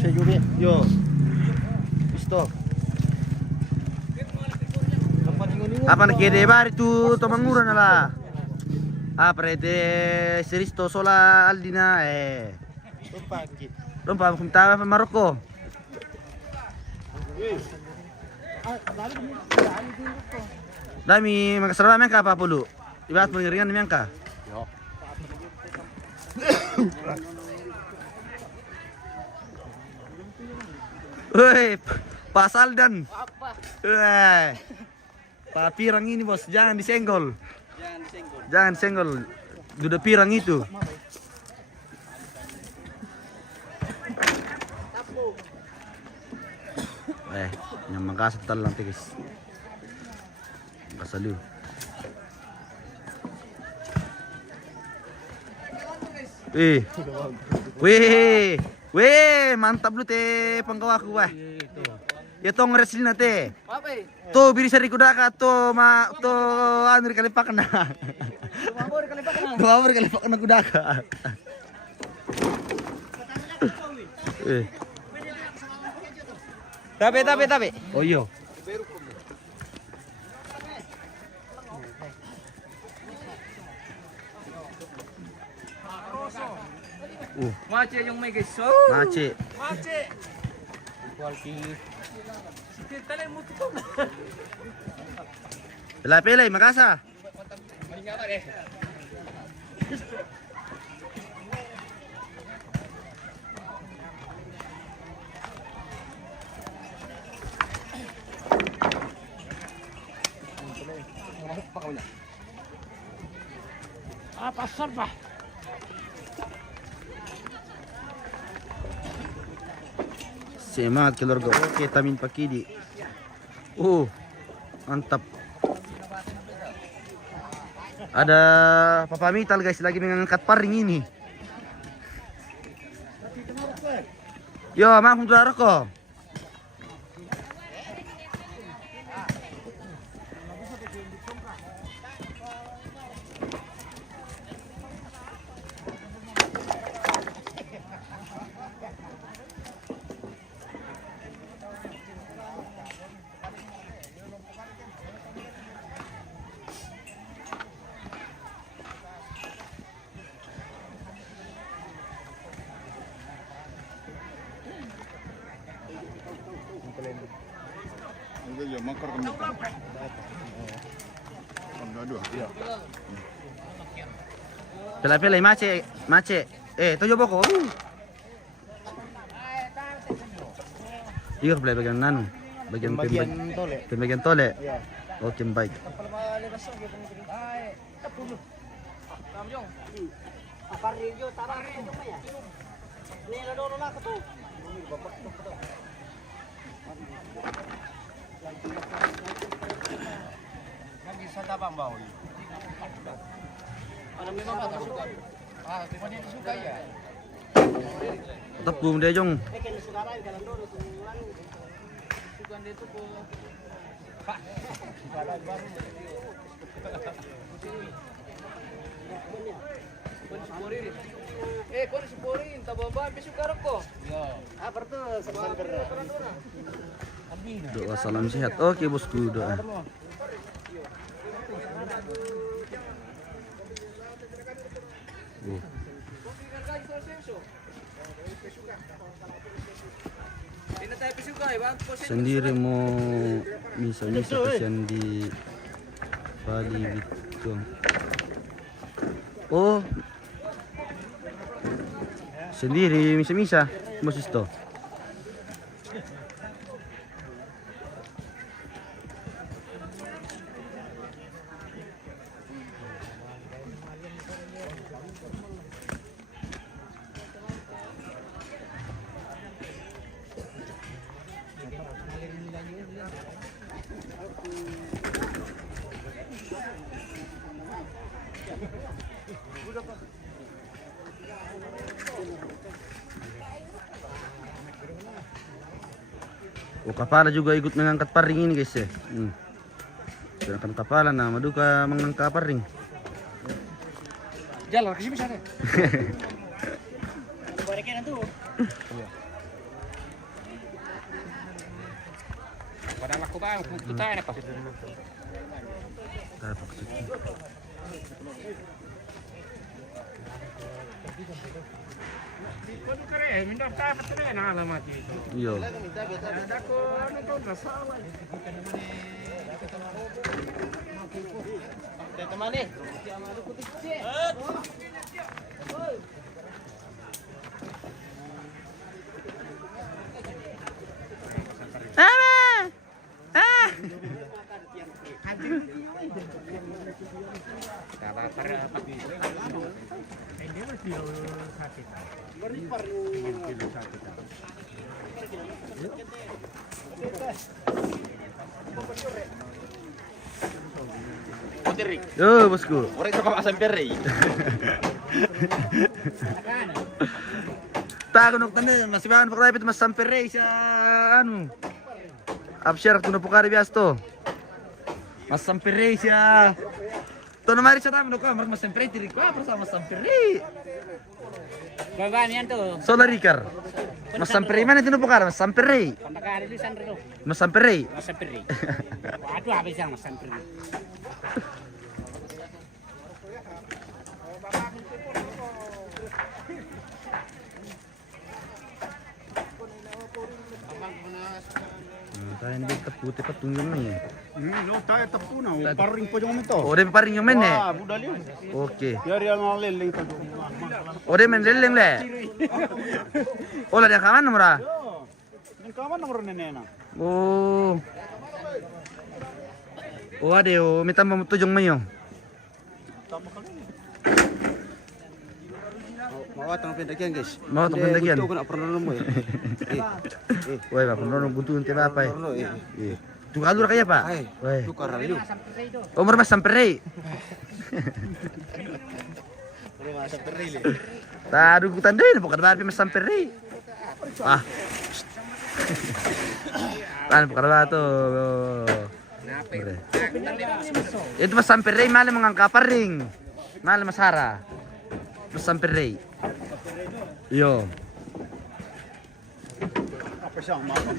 Bisa juga. Yo. Stop. Apa nak kede bari tu mangura nala. Apa rete seristo sola aldina Rompa kumta Maroko. Dami makasarama mengka apa pulu? Ibarat pengeringan mengka. Yo. Woi, Pak Saldan. Apa? Pak pirang ini bos, jangan disenggol. Jangan disenggol. Jangan senggol. Duda pirang itu. Yang makasih talang guys. Kasaliu. Weh, mantap lu teh penggawaku wah. Ya tong resil na teh. Apa? Tuh biri sari kudaka tuh anu kali pakna. Mabor kali pak kenal. Tuh kali pakna kudaka. Tapi. Oh iya. Mace yung may guys. Mace. Quality. Tala mo to. Pelay, makasa. Pasar pa. Semangat keluarga. Oke, tamin pakidi. Mantap. Ada Papa Mital guys lagi mengangkat paring ini. Yo, mak untuk rokok. Itu ya makar kan. Dua. Iya. Pelay, mace. Tujuh boko. Iya, pelay bagian nanu. Bagian tole. Bagian tole. Iya. Oke, baik. Lagi sa tabang bawal. Ano may mama suka? Di ba niya suka ya? Tepung dia jong. Sukan dito po. Kau suporin, tababa, besok ko. Apa tuh? Doa salam sehat. Oke, bosku, doa. Sendiri mau misa-misa kesian di Bali gitu. Oh, sendiri misa-misa, bos itu. Oh, kapala juga ikut mengangkat paring ini guys ya. Sedangkan kapala nah maduka mengangkat paring. Jalan ke sini sana. Balikin itu. Padahal aku bang, kita enak pas. Iya. Yo, bosku. Orang suka asam peri. Tak kunok tanda masih bahan pakai itu mas sampai rei sa anu. Absyar tu napukari bias to. Mas sampai rei sa. To na mari sa tamu ko mas sampai rei tiri ko bersama mas sampai rei. Baban yan tuh. Solar Ricard. Mas sampai rei mana tu napukari mas sampai rei. Pandakari lu sandro. Mas sampai rei. Mas Samperi. Waduh habis yang Mas Samperi. Tayo hindi putih patunggan ni. Lo tayo tapo na. Paring po yung ito. O de paring yung men eh. Budal yun. Okay. Yari ang naliling tayo. O de men leleng le. Ola dia kaman mura. Yung kaman naman rin nena. Oh. O ade o mitam mo tujong mayo. Mawatang pindagian guys. Mau tong pendagian. Ito ko na pernah mo eh. Woi, Pak, penolong buntuin teh apa ya? Iya. Tuh kalur kaya, Pak. Woi. Tukar ayo. Umur Mas sampai. Masa peri le. Tadu ku tandain bukan bapi Mas sampai. Ah. Tan bukan batu. Itu Mas sampai malam mengangkat ring. Malam Mas Hara. Mas sampai. Yo. Apa siya makan?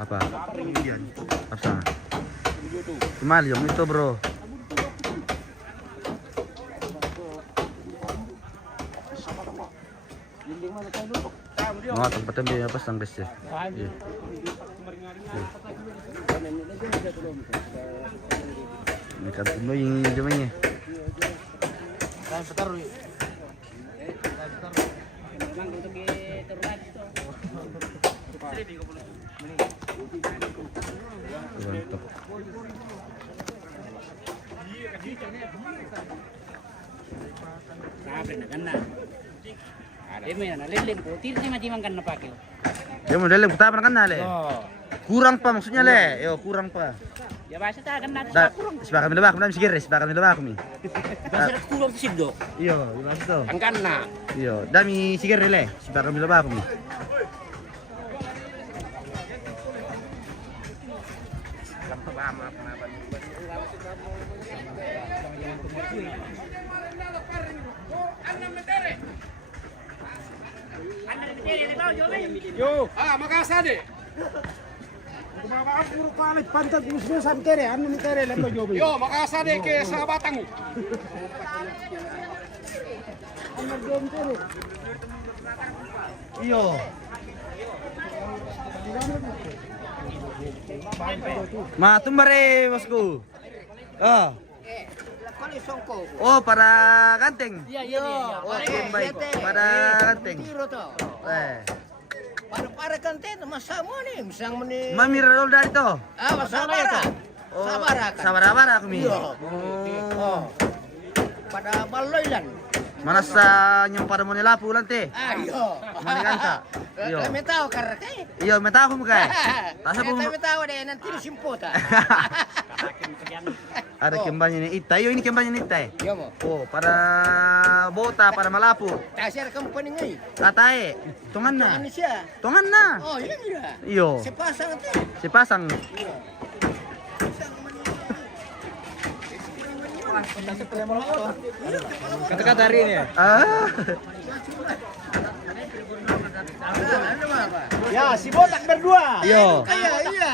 Apa? Apa? Kemal yung itu bro. Mau tempatnya biar apa sangges ya? Iya. Ini kan semua yang jamanya. Mantap. Sabi na ganda. Ada may nalilin ko. Tiri macam kan napakai. Ya model yang pertama kan le. Kurang pa maksudnya le. Yo kurang pa. Ya basta ta kan Da, sebagai menebak, menebak sikir, sebagai menebak mi. Basta kurang sido. Iyo, gimana tuh? Ang kana. Iyo, dami sikir le, sebagai menebak mi. Yo, makasa de. Kumakaapuro ka alit pantat musmo sa tere, ano ni tere lang ba jobi? Yo, makasa de ke sa batang. Ano dom tere? Iyo. Matumbare bosku. Ah. Oh, para ganteng. Iya, iya, iya. Oh, baik. Para ganteng. Para kantin masamo ni, misang mo ni. Mami rol dari to. Sabara. Oh, Sabara kan. Sabara kami. Iya. Oh. Pada baloy lang. Mana sa nyong para mo nila pulan te. Ayo. Manikanta. Iyo. Kami tahu karakay. Iyo, metaho mo kay. Tasa po. Kami tahu deh nanti simpota. Ada kembangnya ni Ita. Iyo, ini kembangnya ni Ita. Yo mo. Oh, para bota, para malapu. Tasir company ngay. Tatae. Tungan na. Ano siya? Tungan na. Oh, iya mira. Iyo. Sepasang ito. Si pasang. Kata-kata hari ini ya. Ah. Ya, si botak berdua. Yo. Iya.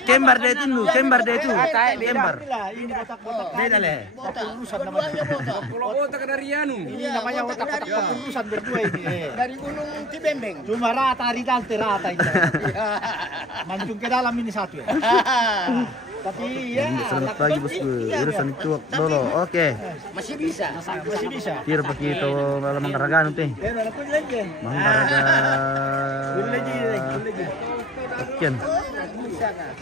Kembar deh itu lu, kembar deh itu. Kembar. Ini botak-botak. Beda leh. Dua-duanya botak. Kalau otak dari anu. Ini namanya botak-botak kepulusan berdua ini. Dari Gunung Cibembeng. Cuma rata hari tante rata ini. Mancung ke dalam ini satu ya. Tapi ya. Selamat pagi bosku. Urusan cuak dulu. Oke. Masih bisa. Masih bisa. Tiro pakai itu malam mangkaragan teh. Ya, udah aku lagi. Mangkaraga. Lagi. Sekian. Bisa kan?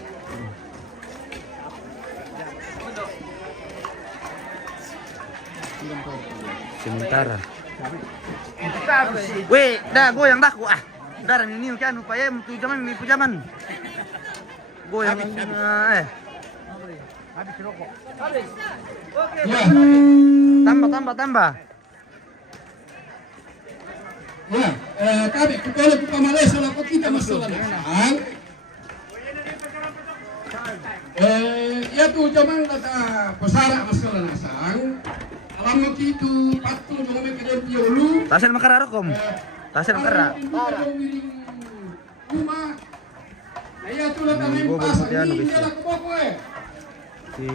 Sementara. Weh, dah goyang dah ku ah. Dar ini kan upaya mu pujaman. Goyang Habis rokok. tambah. Ya, kami kalau buka Malaysia lah kita masalah nasang. Ya tu zaman kata pesara masalah nasang. Alam itu patung jangan mikir dulu. Tasen makara rokom. Tasen makara. Rumah. Ya tu lah kami Gua pas berputihan, ini guys. dia lah keboko Si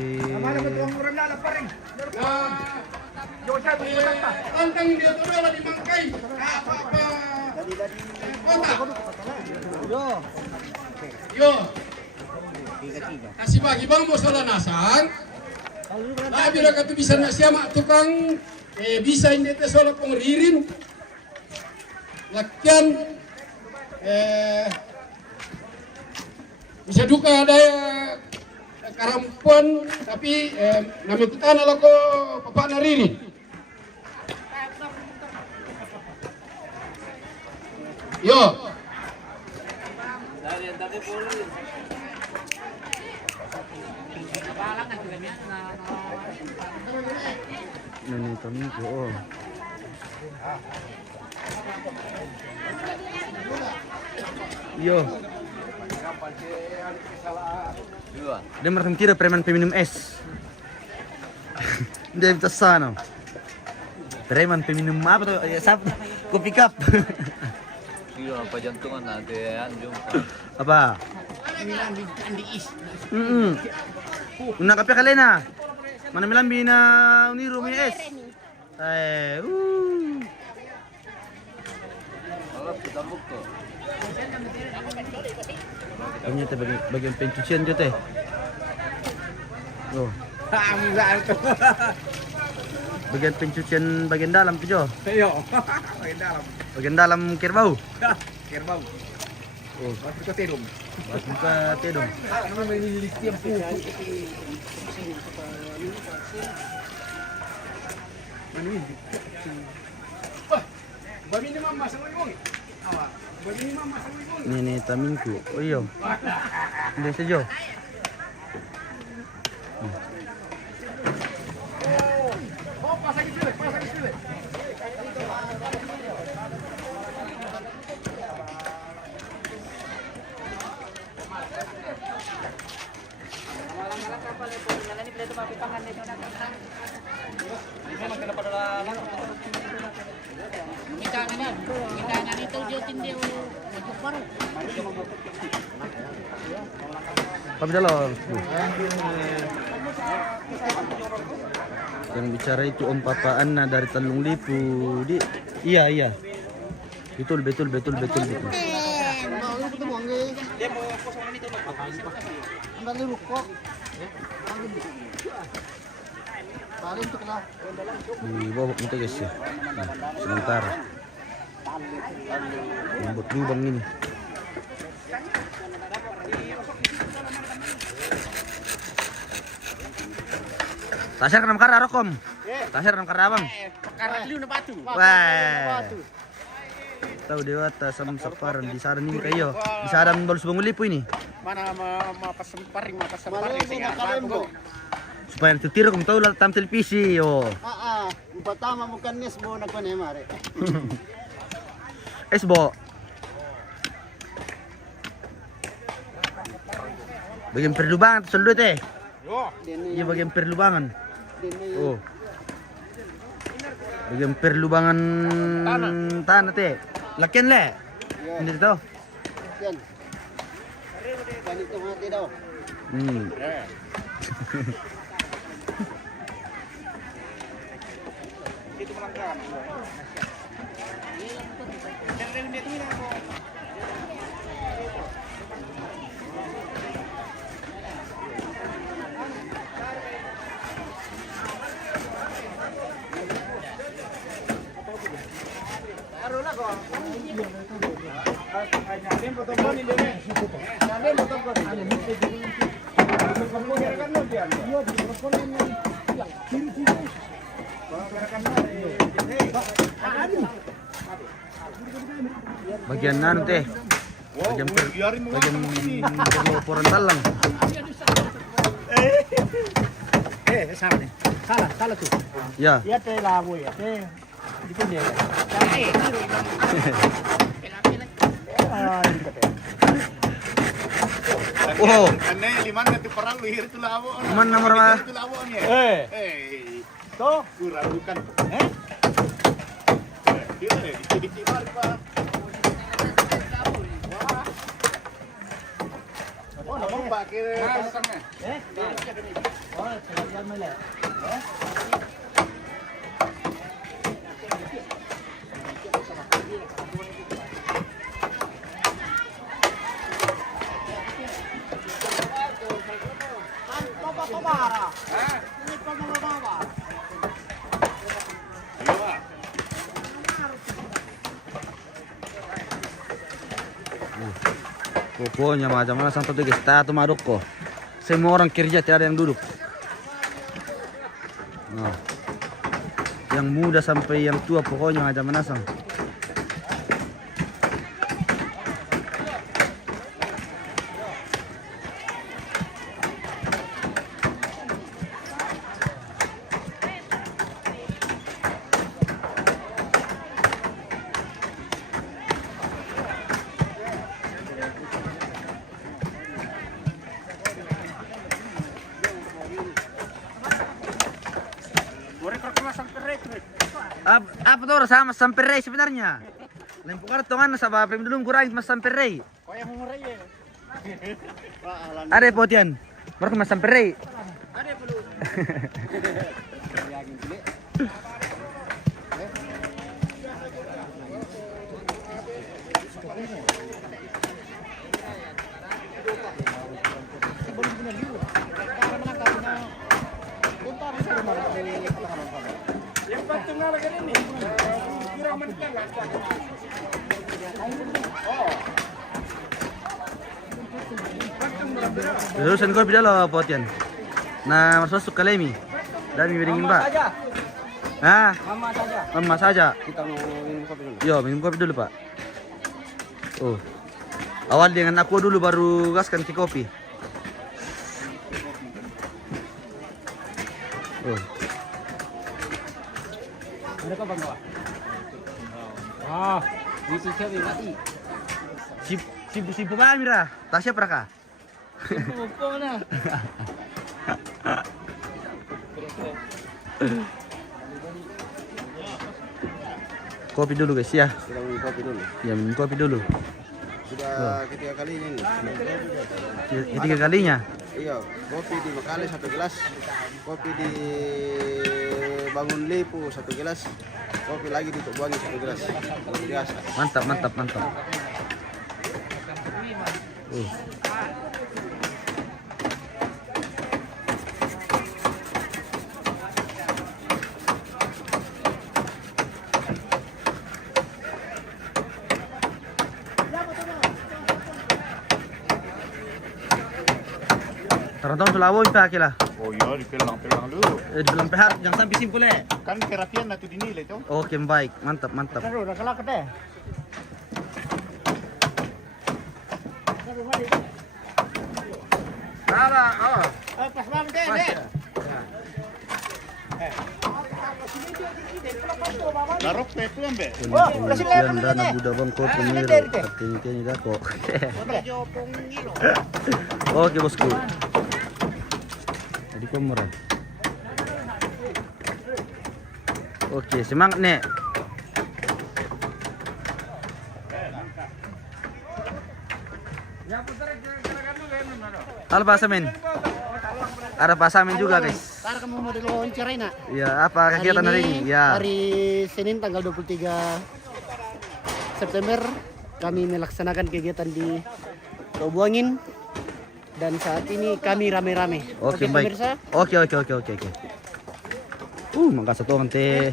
tantang dia tu lah dimangkai. Yo. Kasih bagi bang masalah nasang. Nah, bila kata bisa nak siapa tukang bisa ini teh soal pengeririn. Lakian bisa duka ada karampuan tapi nama kita adalah ko bapak nariri. Yo. Nani kami ko. Yo. Dia merekam kira preman peminum es. Dia minta sana. Preman peminum apa tuh? Ya, sap, kopi cup. Iya, apa jantungan nanti jumpa. Apa? Una kape kalena. Mana milambi na uniru mi es. Malah kita buka. Kayaknya teh bagian pencucian jo teh. Oh. Bagian pencucian bagian dalam tuh jo. Iya. Main dalam. Bagian dalam kerbau. Kerbau. Oh, Masuk ke tirum. buka tedong. Ano may nililit yung puto. Ano yun? Bami ni mama sa ngayon. Awa. Bami ni mama sa ngayon. Ini taminku. Oh iyo. Hindi sa jo. Oh, pasagin sila, pasagin sila. Kita itu dia tindi untuk baru. Pabdalo. Yang bicara itu Om Papaan na dari Tanjung Lipu. Iya, iya. Betul. Di bawah itu guys ya. Sementara. Buat lubang ini. Tasar kenam kara rokom. Tasar kenam kara bang. Karat liu na batu. Wah. Tahu dewa tasam saparan di saran ini kayo. Di saran balus bangulipo ini. Mana mapasamparing siya. Supaya tutiro kung tahu lah tam televisi yo. Pertama bukan nesbo na kuan mare. Esbo. Bagian perlubangan sulit teh. Iya bagian perlubangan. Oh. Bagian perlubangan tanah teh. Lakian le. Hindi dito. Yan. Ganitong hati daw. Hmm. Bagian ano teh? Bagian perloporan lang. Salah nih. Salah tuh. Ya. Iya teh labo ya. Teh. Di sini. Oh, Karena liman nanti perang wihir itu lawo. man nomor mah? Itu lawo nih. Tuh. Kurang bukan. Eh? Dikit-dikit Pak. Oh, nomor Pak kira. Eh? Oh, sekalian melihat. Pokoknya macam mana sampai tuh guys, tato maduk kok. Semua orang kerja tidak ada yang duduk. Nah, yang muda sampai yang tua pokoknya macam mana sang. Apa tuh sama sampai sebenarnya? Lempu kartongan sama belum kurang mas sampai. Oh, yang murah ya. Ada potian. Baru mas sampai. Ada belum? Terusan kau pindah loh potian. Nah, masuk ke Lemi. Dan biringin Pak. Saja. Nah, Mama saja. mama saja. Kita mau minum kopi dulu. Yo, minum kopi dulu Pak. Oh, awal dengan aku dulu baru gaskan ke kopi. Oh, Ada apa Bang? Ah, itu cewek mati. sibuk kan Mira? Tasya praka. Lupa na. Kopi dulu guys ya. Kita minum kopi dulu. Ya minum kopi dulu. Sudah ketiga kalinya ini. Ketiga kalinya. Iya, kopi di Makale 1 gelas, kopi di Bangun Lipu 1 gelas, kopi lagi di Tubuangi 1 gelas. Luar biasa. Mantap, mantap, mantap. Tarantong Sulawesi pakai lah. Oh iya, dipelang-pelang dulu. Di dalam pehar jangan sampai simpul ya. Kan kerapian itu dinilai tuh. Oke baik, mantap, mantap. Taruh, dah kelak teh. Salah, oh. Pas bang teh, deh. Garuk itu ambe. Oh, udah sini Kemudian level dana teh. Buddha Bangko Ah, Pemiro, dari teh. artinya dako. Jopong ngilo. Oke bosku. Jadi komor. Oke, semangat nek. Halo Pak Samin. Ada Pak Samin juga guys. Ntar kamu mau diwawancara nak? Ya, apa kegiatan hari ini? Ya. Hari Senin tanggal 23 September kami melaksanakan kegiatan di Robuangin dan saat ini kami rame-rame. Oke, baik. pemirsa? Oke. Mangga satu nanti.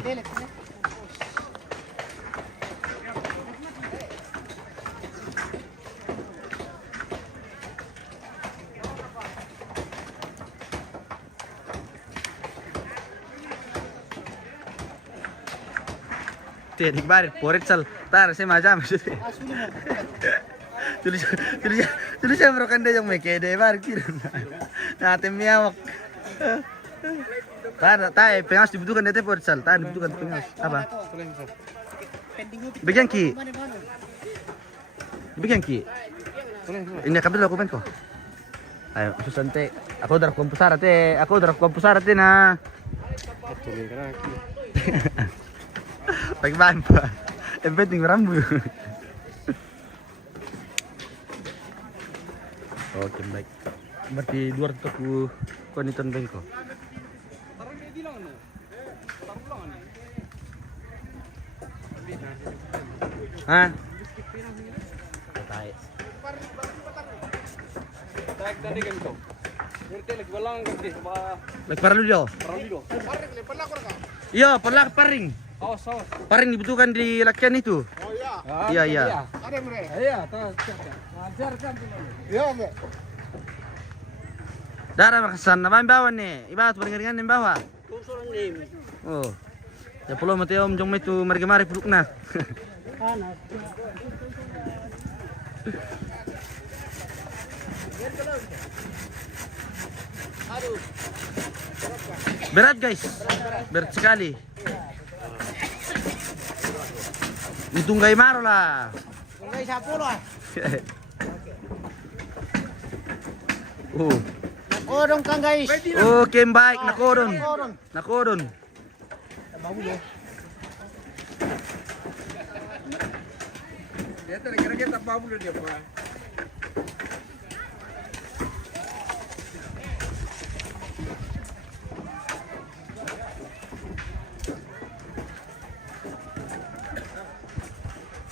Teknik barit, poret sal. Tar, saya macam itu. Tulis saya merokan dia yang mekede barit kira. Nah, temiawak. Tay, pengas dibutuhkan dia poret sal. Tay dibutuhkan pengas. Apa? Bagian ki. Bagian ki. Ini kabel aku penko. Ayo, susante. Aku udah kompusara te na. Baik banget, Pak. Yang penting rambut. Oke, baik. Berarti 200 aku koniton bengko. Hah? Baik. Tak tadi kan kau. Ngerti lagi balang kan di bawah. Lagi parah dulu, Jo. Iya, perlak paring. Awas. Paring dibutuhkan di lakian itu. Iya. Ada mereka. Iya, terus. Ajarkan dulu. Iya, enggak. Darah makasan, nama bawa nih. Ibarat peringan yang bawa. Oh. Ya pulau mati om jong itu mari peluk na. Berat guys, berat sekali. Ditunggai maro lah. Tunggai 10 lah. Nakodong kang guys. Oke baik, nakodon. Dia kira-kira tak bawa dulu dia Pak.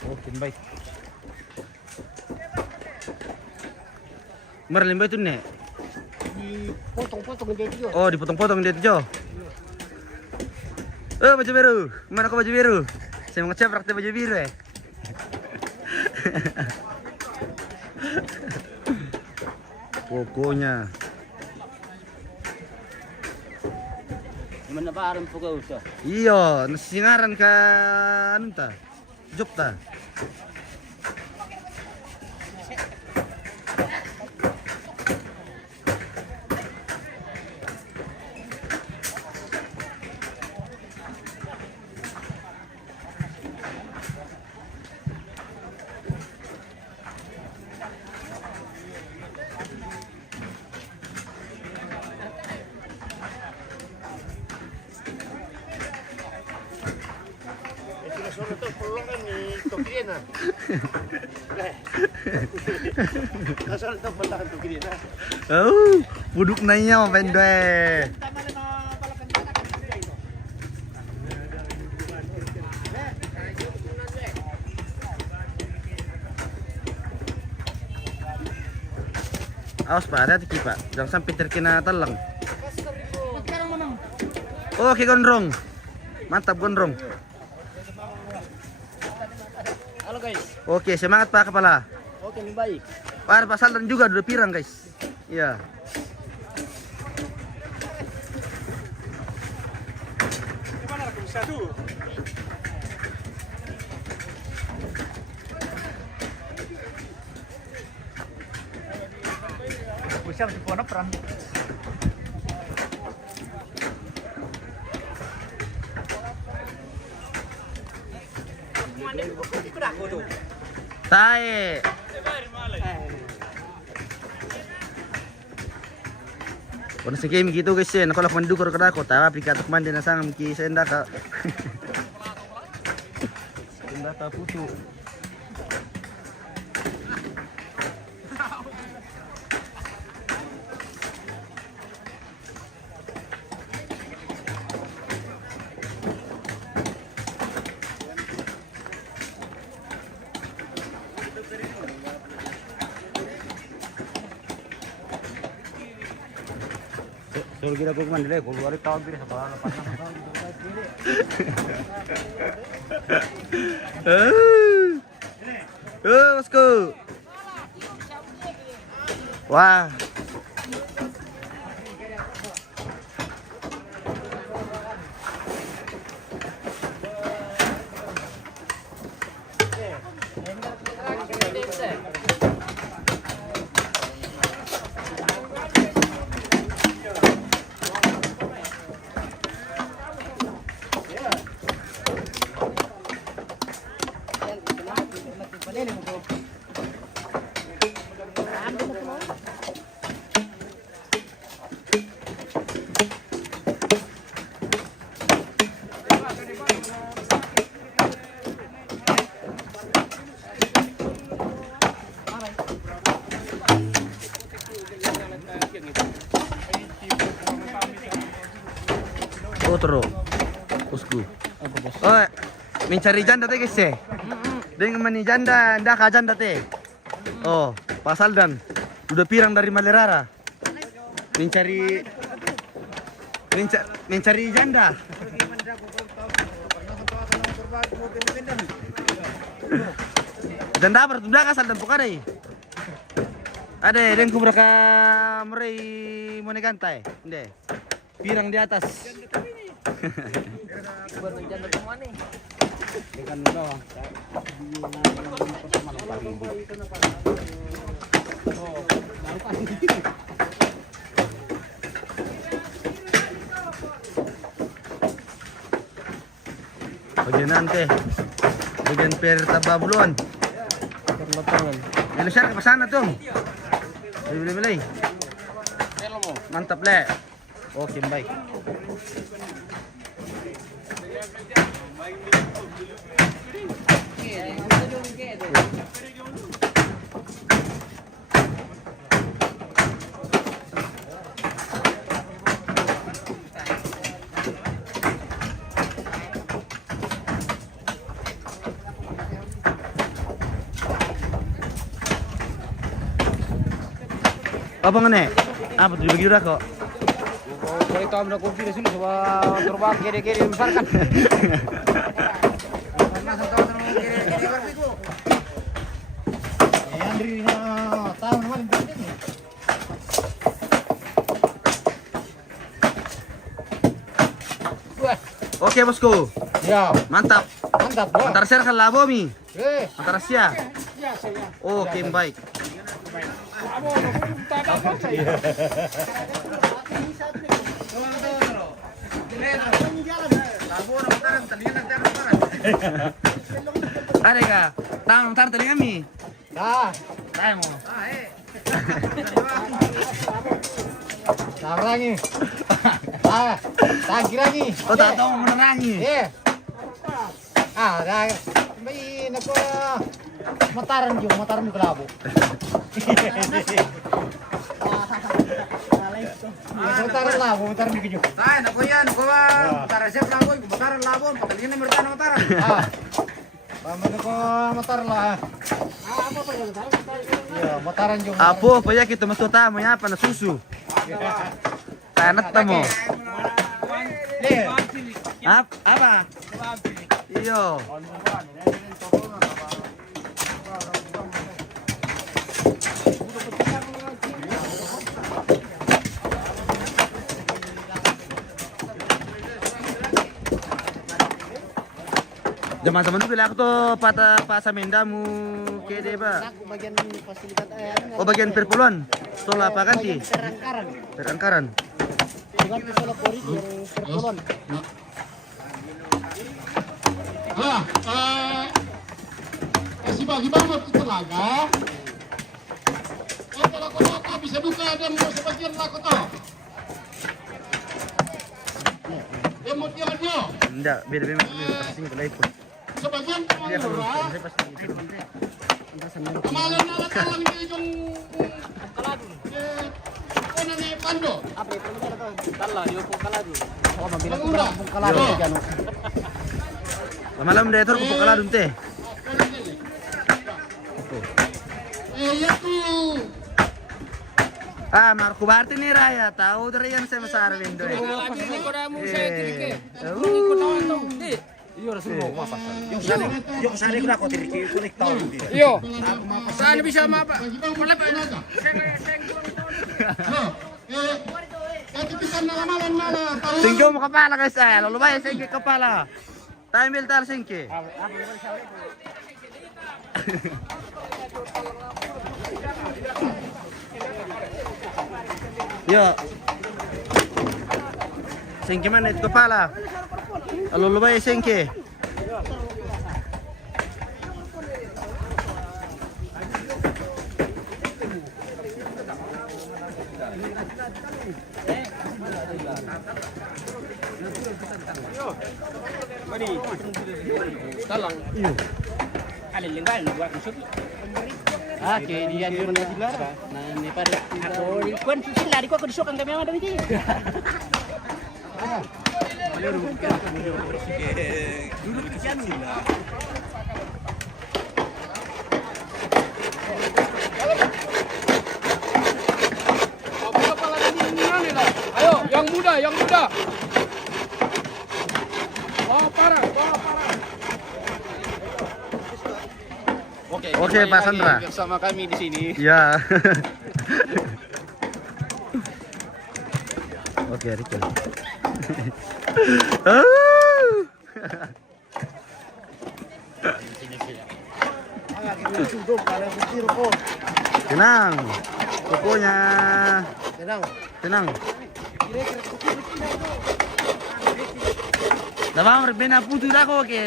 Oke baik. Merlimba itu nih. Dipotong-potong dia juga. Oh dipotong-potong dia Jo. Baju biru. Mana kau baju biru? Saya mau ngecek praktek baju biru ya. Pokoknya. Gimana Pak Arum pokok usah? Iya, singaran ka anu ta? Job ta? Oh, buduk nanya mau pendek. Awas Pak, hati-hati Pak, jangan sampai terkena telang. Oke gondrong, mantap gondrong. Halo guys. Oke semangat Pak kepala. Oke nih baik. Pak Saldan juga udah pirang guys. Iya. Gimana aku bisa tuh? Siapa si Pona peran? Tae. Kung sa game gitu guys yan, ako lang mandukor ka ako, tawa aplikatok man din na sangam ki sa enda ka. Enda ka puto. Suruh kita ke mana deh? Keluar tahun pilih apa? Bosku. Wah. Otro, bosku. Oh, mencari janda teh guys ya. Dengan mani janda, ndak ka janda teh. Oh, pasal dan udah pirang dari Malerara. Mencari janda. Janda apa tuh dah kasal dan pukadai. Ada yang kubur ka merai mau negantai. Nde. Pirang di atas. Buat janda semua nih. Ikan doang. Bagian nanti. Bagian per tababulon. Beli share ke sana tuh. Beli. Mantap le. Oke baik. Apa ngene? Apa tuh bagi udah kok? Kalau itu ambil kopi di sini coba terbang kiri-kiri misalkan. Andri tahu nama ini. Oke bosku, Ya, mantap. mantap. Bos. Antar share kan labo mi, Eh, antar sia. ya saya. Oke baik. Ada ka? Tahu ntar telinga mi. Dah, Tahu mo. sarangi. Tak kira ni. Oh tak tahu menerangi. Eh. Dah. May nako mataran juga labo. Mataran juga. Tahu nak yan, ko tar share labo, mataran labo, patalingan ni mertan mataran. Paman ko matar lah. Ya, mataran juga. Apo, paya kita masuk tamu ya, apa na susu. Tanat tamo. Le. Apa? Iyo. Zaman teman tuh bilang aku tuh pasa mendamu ke deba. Aku bagian fasilitas Oh bagian perpuluhan. Soal apa kan sih? perangkaran. Perangkaran. Dengan soal polisi yang perpulon. Kasih bagi banget itu telaga. Kalau kota bisa buka dan sebagian laku toh. Emotionnya. Enggak, beda-beda sini ke live. Sebagian Dia kalau pengelola. saya pas Kemarin alat-alat di ujung Kaladun. Kona ni Pando. Apa itu negara tuh? Kalah, yo pun kalah dulu. Oh, mabila ko Mangura. lang kalaro Yo. diyan. malam deh terus kupuk kaladun teh. Yaitu Ah, Marco Martin ni Raya, tahu dari yang saya besar window. Ini ko na mo sa tirike. Ini ko na to. Di. Yung sari ko na ako, tirik tao hindi. Yo. Saan bisa mapa? Wala pa. Singko mo kapala guys, lulubay singko kapala. Time will tell singko. Yo. Singko man itu kepala. Lulubay singko. Talang. Alin lang ba? Nagwa kusot. Kaya dia di mana dilarang. Nah, ini pada aku kuan sila di ko ako disok ang kami ang dami. Dulu kesian sila. Apa pala ini nila? Ayo, yang muda, yang muda. Bawa parah, bawa parah. Oke, Pak Sandra. Bersama kami di sini. Ya. Oke, Rikil. Tenang. Pokoknya tenang. Dabang berbena putu dako ke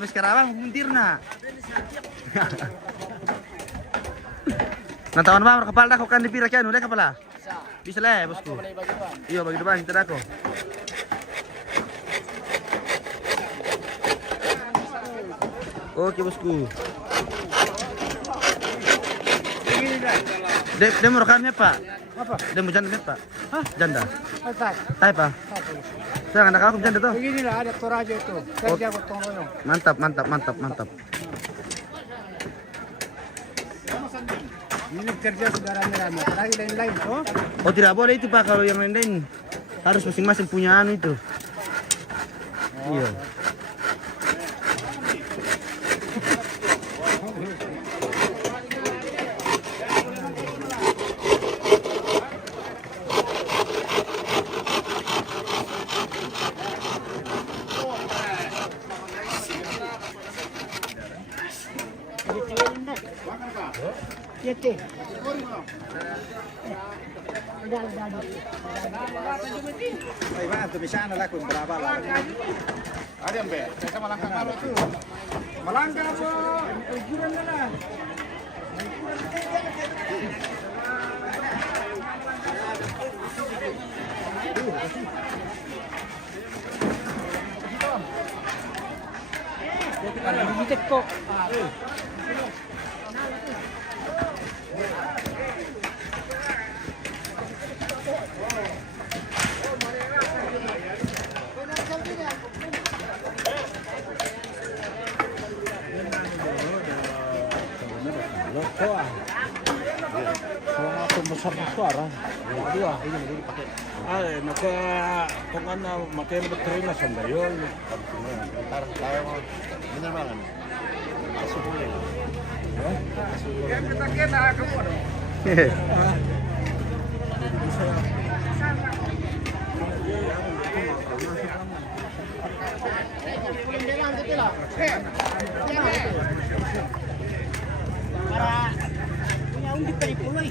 meskarabang puntirna. Nantawan ba kapal dako kan dipira kyan udah kapala. Bisa lah bosku. Iya bagi depan kita dako. Oke bosku. Demo rekannya Pak. Apa? Demo janda Pak. Hah? Janda. Atas. Tai Pak. Saya anak aku janda tuh. Beginilah ada Toraja itu. Kerja gotong royong. Mantap. Ini kerja saudara rame. Lagi lain-lain tuh. Oh tidak boleh itu Pak kalau yang lain-lain. Harus masing-masing punya anu itu. Iya. Yete. Ay, va, tu bisa na lakon berapa lah. Ada yang be, saya malangka kalau itu. Malangka po, ujuran na lang. Limited ko. Besar suara. Dua, ini mau dipakai. Maka kung ano, makin baterai na sanda yun. Ntar tayo mo. Bener banget. Masuk boleh. Para punya undi peripuloy.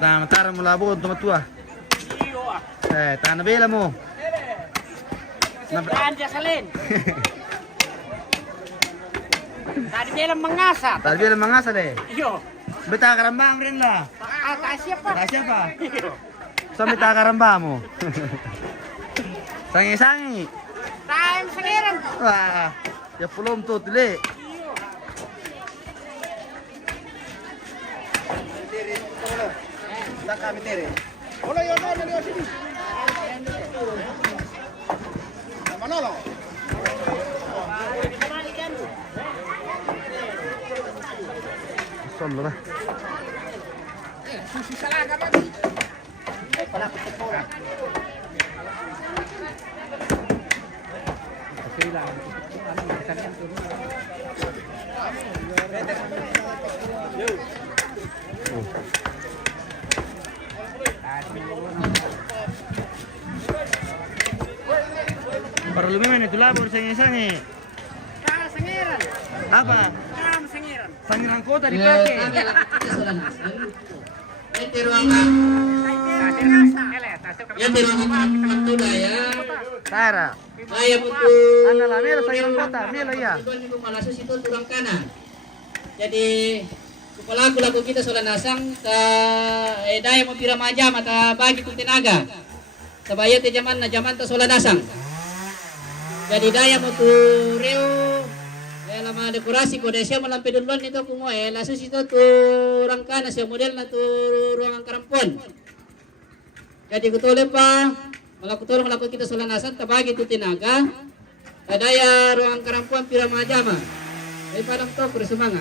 Nah, matara mo labo untuk matua. Tanah bela mo. Anja salin. Tadi dia mengasap. Tadi bela mangasal eh. Iyo. Beta karambang rin lah. Kasih apa? Kasih apa? Sampai tak karamba mo. Sangi-sangi. Time sekiran. Wah, ya belum tuh tuli. Tak kami tere. Oleh yo no di sini. Manolo. Som lah. Perlu memang itu labor sange-sange. Sangiran. Apa? Sangiran. Sangiran kota dipakai. Yan di ruangan ya. Tara. Saya butuh Anda lah melo sangiran kota, melo ya. Minggu malasus itu turang kanan. Jadi kepala laku kita solan nasang daya mo pira maja mata bagi tu tenaga. Sabaya te zaman na zaman ta solan nasang. Jadi daya mo tu reo lama dekorasi ko desya malampe duluan itu kumo lasus itu turang kanan sa model na tu ruangan karampon. Jadi kutole pa malakutulong laku kita solan nasang tabagi tu tenaga. Daya ruangan karampuan pira maja ma. Ay parang to pero sumanga.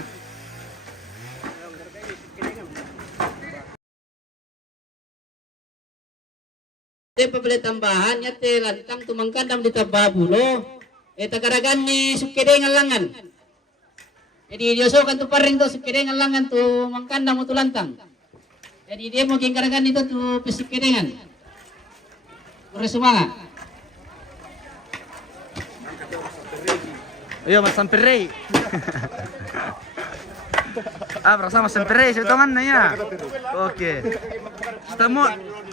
Pabili tambahan ya te lantang tumangkandam di tababulo tagaragan ni sukedengan langan jadi diosokan tu paring tu sukedengan langan tu mangkandam tu lantang jadi dia mau karagan itu tu pesikedengan bersumanga. Ayo Mas Samperei. Bersama Mas Samperei, saya tahu mana ya. Oke.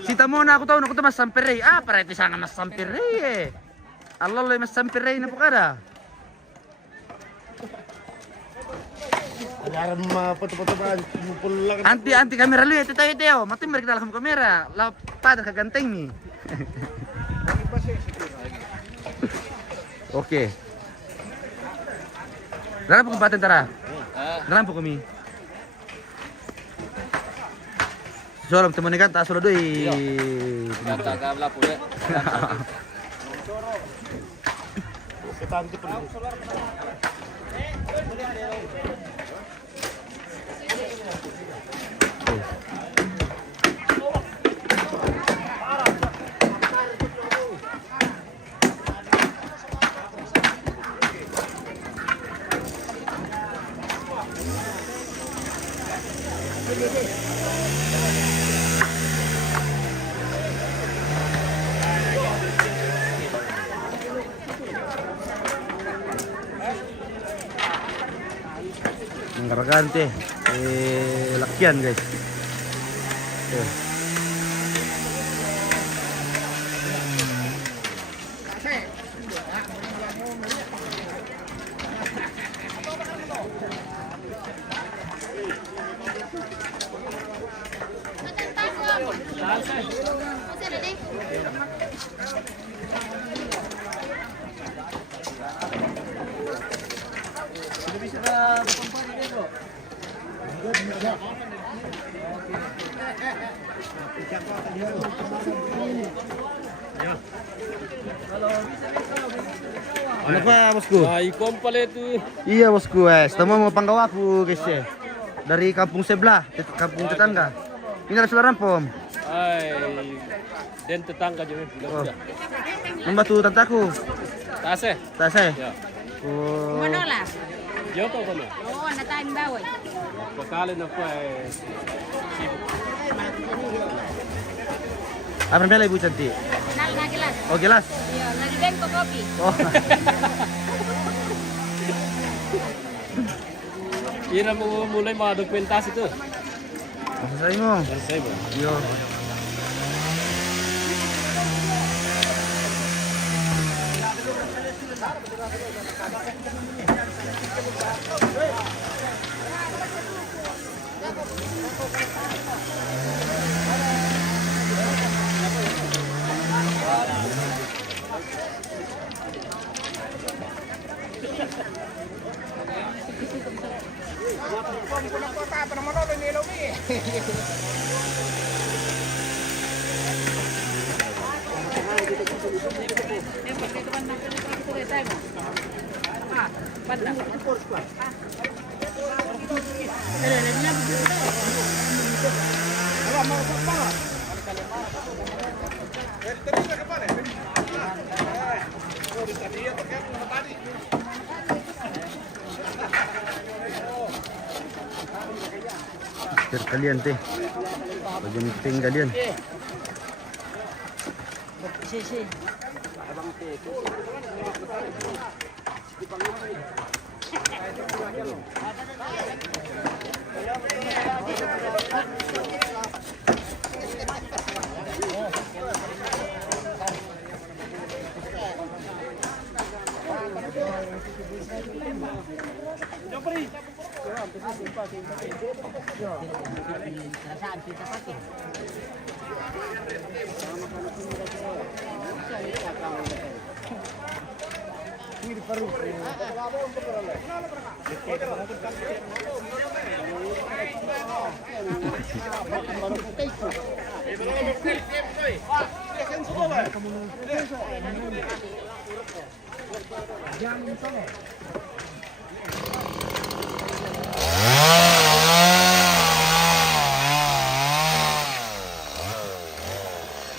Kita mau aku tahu nak Mas Samperei. Para itu sana Mas Samperei. Allah lo Mas Samperei na pokada. Ajaran foto-foto pulang. Anti kamera lu ya tayo. Mati mereka dalam kamera. Lah pada kaganteng nih. Oke. Dalam pengempatan tara. Dalam kami. Soalnya teman kan tak sudah doi. Kata kabla pula. Kita anti perlu. Menggaragante lakian guys. Ano pa bosku? Ikon pala itu. Iya bosku, temu mau panggawa aku guys ya. Dari kampung sebelah, kampung tetangga. Ini adalah saudara pom. Ay, dan tetangga juga. Oh. Membantu tantaku. Tase. Tase. Ya. Oh. Manola. Yo to kono. Oo, natain bawal. Pakali na po ay Apa bela ibu cantik? Na gelas. Oh gelas. Iya, lagi bengko kopi. Oh. Kira mo mulai madokumentasi itu. Selesai mo. Selesai ba? Yo. Mister Caliente. Bagian meeting kalian.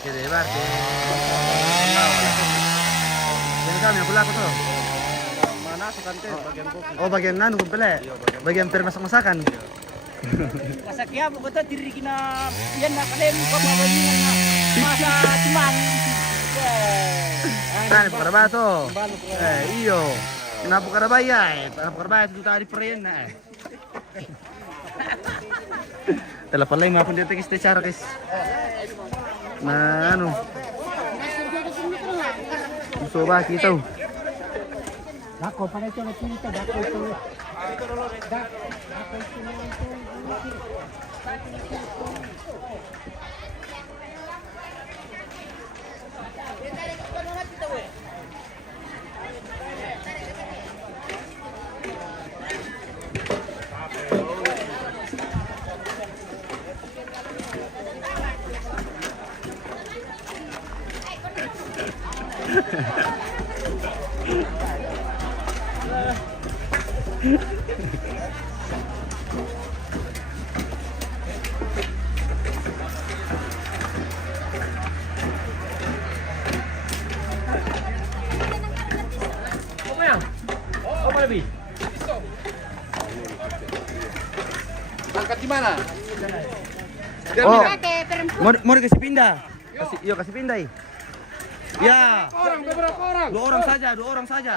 Kiri barte. Jadi kami pula aku tuh. Mana sukante bagian kopi. Oh bagian nanu pele. Bagian permasak-masakan. Kasakya mo ko ta diri kina yan na kalen ko mawali na masa cuman. Tani pagkaraba to. Iyo. Napagkaraba ya. Napagkaraba itu tadi perayan na. Tala pala yung mga pundito kis te chara kis. Na ano. Gusto ba kita? Dako pa na ito na kita dako ito. Angkat di mana? Oh. Mau dikasih pindah. Kasih pindah. Ya. Beberapa orang. Dua orang saja.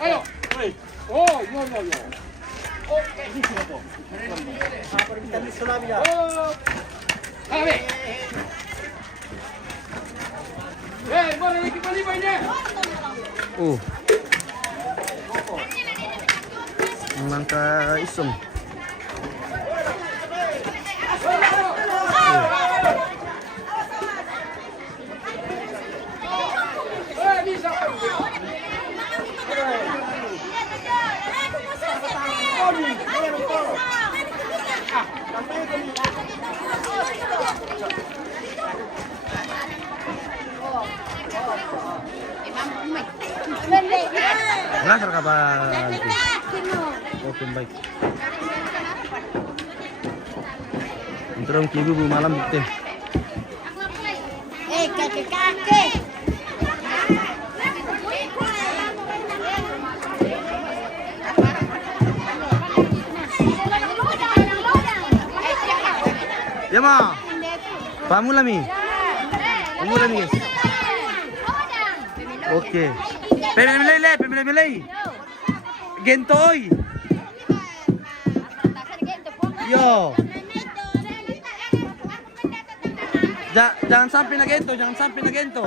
Ayo. Oh, yo. Kami. Boleh lagi kembali mainnya. Nangka isong. Ngasar ka ba? Open bike. Entrong kibu bu malam bukti. Kakek. Ya ma. Pamulami guys. Oke. Pemilih. Gentoy. Yo. Jangan sampai na gento.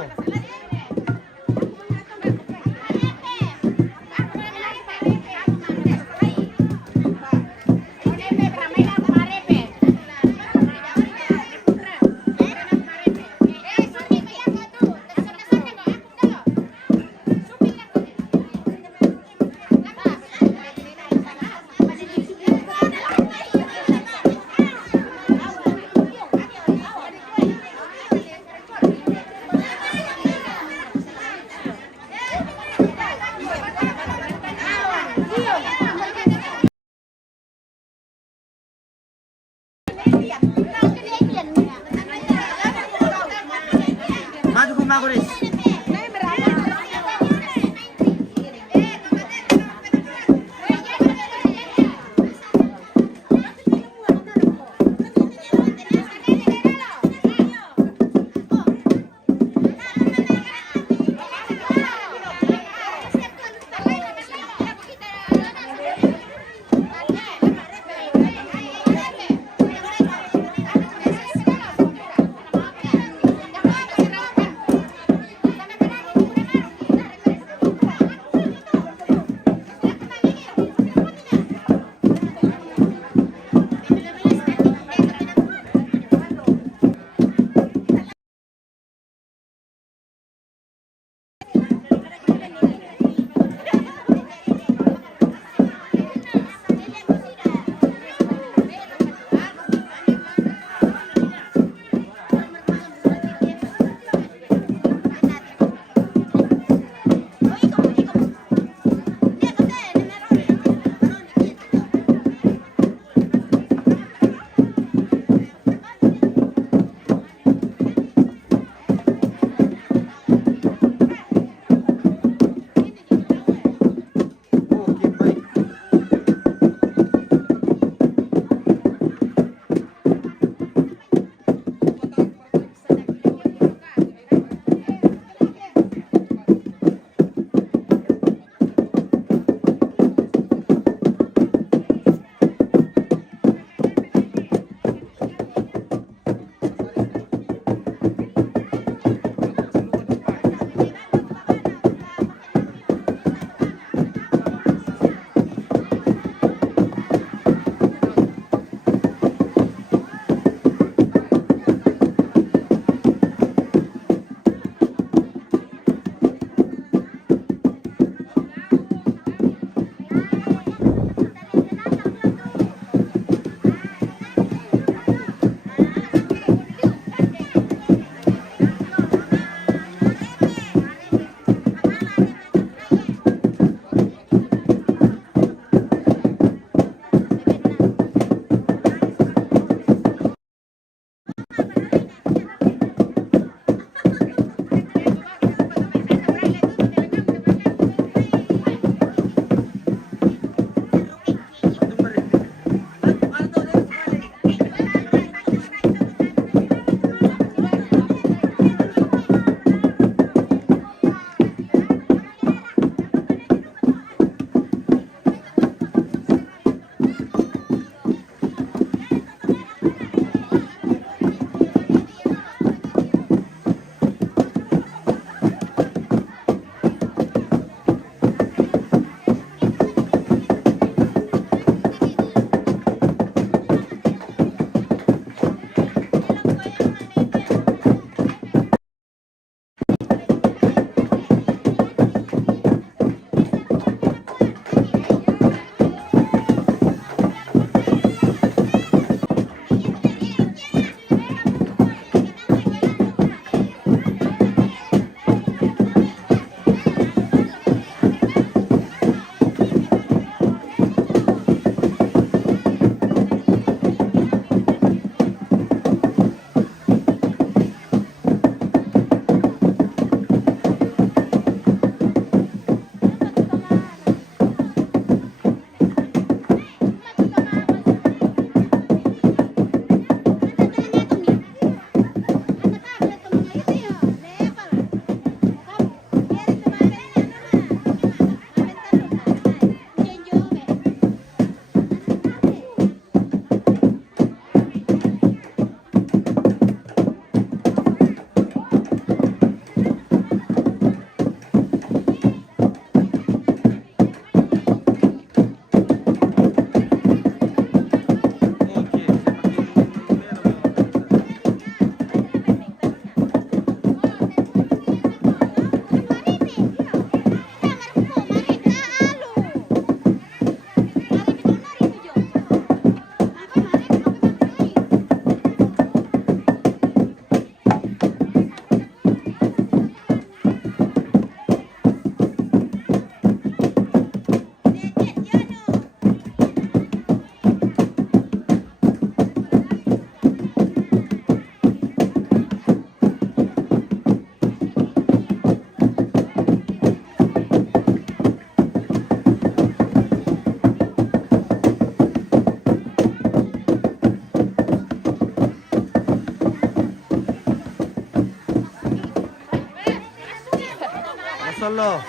Solo.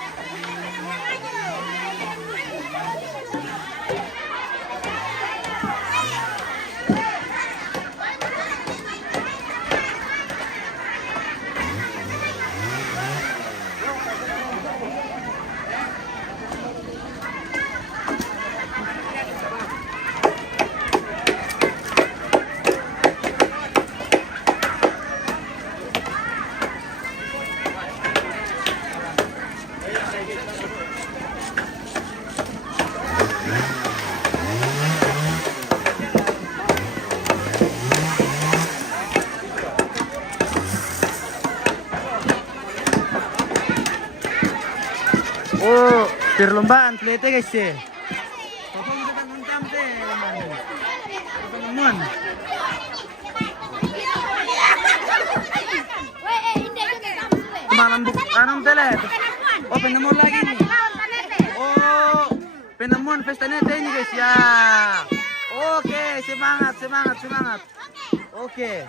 Oh, perlombaan pelete guys ya. Papa udah kan ngecam teh, teman. Kemalan buk, anong tele? Oh, penemuan lagi nih. Oh, penemuan pesta nete ini guys ya. Oke, semangat. Oke.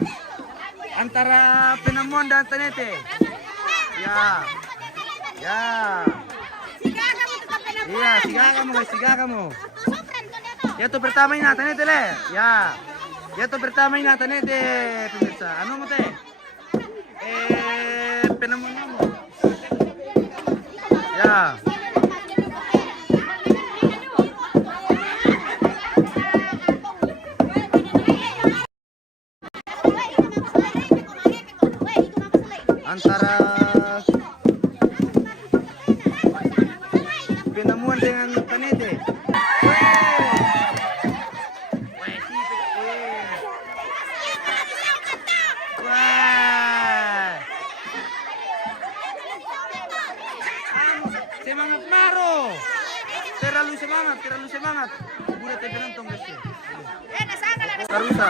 Antara penemuan dan tenete. Ya. Iya, tiga kamu. Ya tuh pertama ini tenete le. Ya tuh pertama ini tenete pemirsa. Anu mo teh? Penemuan kamu. Ya. Antara penemuan dengan tenete. Wah. Semangat Maro. Terlalu semangat. Udah penonton guys. Tarusa.